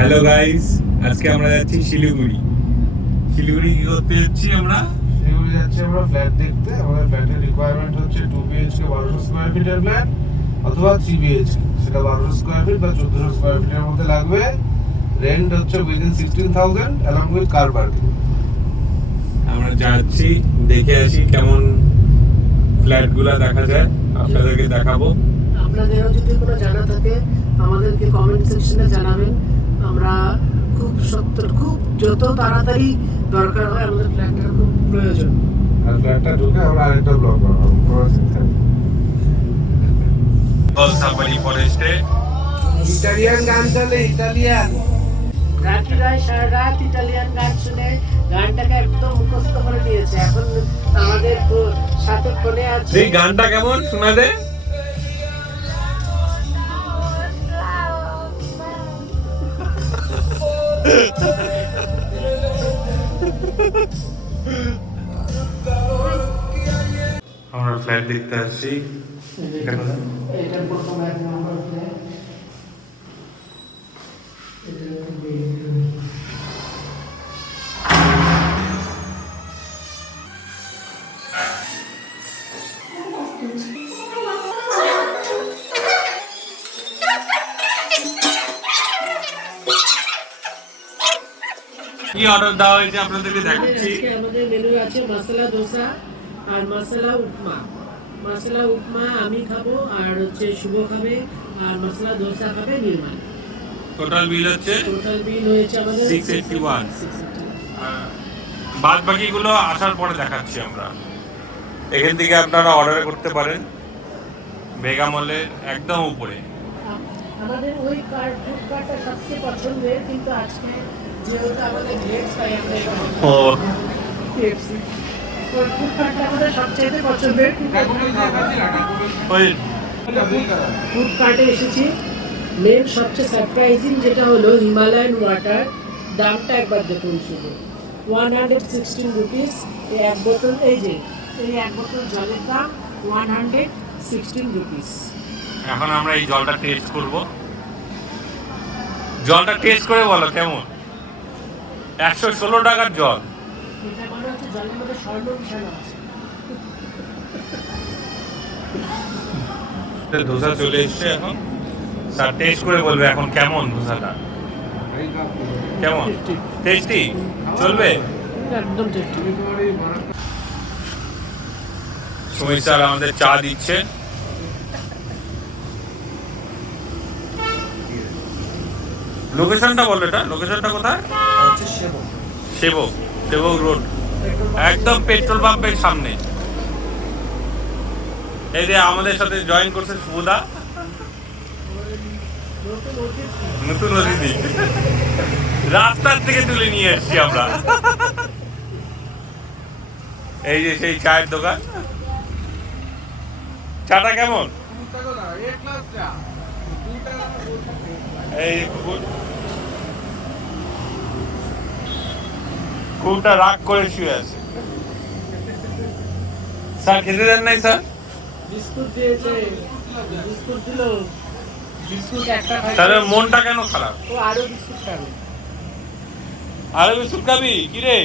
Hello guys, আজকে আমরা যাচ্ছি শিলিগুড়ি। শিলিগুড়ি কি করতে যাচ্ছি আমরা? শিলিগুড়ি যাচ্ছি আমরা ফ্ল্যাট দেখতে। আমাদের ফ্ল্যাটের রিকোয়ারমেন্ট হচ্ছে 2 বিএইচকে 1200 স্কয়ার ফিটের ফ্ল্যাট অথবা 3 বিএইচকে, সেটা 1200 স্কয়ার ফিট বা 1400 স্কয়ার ফিটের মধ্যে লাগবে। রেন্ট হচ্ছে within 16,000 along with car parking. আমরা যাচ্ছি, দেখে আসি কেমন ফ্ল্যাটগুলো দেখা যায়, আপনাদেরকে দেখাবো। আপনাদেরও যদি কোনো জানা থাকে আমাদেরকে কমেন্ট সেকশনে জানাবেন। আমরা খুব যত তাড়াতাড়ি দরকার হয়, আমাদের ফ্ল্যাটটা খুব প্রয়োজন। আর ফ্ল্যাটটা ঢুকে আমরা আরেকটা ব্লগ বানাবো, কোনো চিন্তা নেই। সাফারি ফরেস্টে ইটালিয়ান গান চলে, ইটালিয়ান। রাখি রায় সারা রাত ইটালিয়ান গান শুনে গানটাকে একদম মুখস্থ করে নিয়েছে। এখন আমাদের সাথে ফোনে আছে। এই গানটা কেমন শোনা দে? আমরা ফ্ল্যাট দেখতে আসছি। এটা প্রথম এক নম্বর ফ্ল্যাট। কি অর্ডার দেওয়া হয়েছে আপনাদেরকে দেখাচ্ছি। আজকে আমাদের মেনু আছে মশলা দোসা আর মশলা উপমা। মশলা উপমা আমি খাবো, আর হচ্ছে শুভ খাবে, আর মশলা দোসা খাবে নির্মাণ। টোটাল বিল হচ্ছে টোটাল বিল হয়েছে আমাদের 681। বাদ বাকিগুলো আসার পরে দেখাচ্ছি আমরা। এখান থেকে আপনারা অর্ডার করতে পারেন মেগা মলের একদম উপরে। আমাদের ওই কার্ড ফুড কার্ডটা সবচেয়ে পছন্দের, কিন্তু আজকে যেহেতু আমাদের ভেজ পাই আমরা ও কেএফসি, ওই ফুড কার্ডটা আমাদের সবচেয়ে পছন্দের। ওই ফুড কার্টে এসেছি। মেন সবচেয়ে সারপ্রাইজিং যেটা হলো হিমালয়ান ওয়াটার। দামটা একবার দেখুন শুধু 116 রুপিস। এই এক বোতল, এই এক বোতল জলের দাম 116 রুপিস। এখন আমরা এই জলটা টেস্ট করব। জলটা টেস্ট করে বলো কেমন। 116 টাকার জল। এটা মনে হচ্ছে জলের মধ্যে স্বর্ণ মিশানো আছে। ধোসা চলে এসছে, এখন স্যার টেস্ট করে বলবে এখন কেমন ধোসাটা। কেমন টেস্টি চলবে? একদম টেস্টি। সুমিত স্যার আমাদের চা দিচ্ছে। লোকেশনটা বলো, এটা লোকেশনটা কোথায়? সেবক রোড, একদম পেট্রোল পাম্পের সামনে। এই যে আমাদের সাথে জয়েন করছে সুদা, নতুন অতিথি, রাস্তার থেকে তুলে নিয়ে এসছি আমরা। এই যে সেই চায়ের দোকান। চাটা কেমন? এই কুকুরটা রাগ করে শুয়ে আছে। স্যার খেতে দেন নাই স্যার? বিস্কুট দিয়েছে, বিস্কুট দিল, বিস্কুট একটা খাই। তাহলে মনটা কেন খারাপ? ও আরো বিস্কুট খাবে। আরো বিস্কুট খাবি? কিরে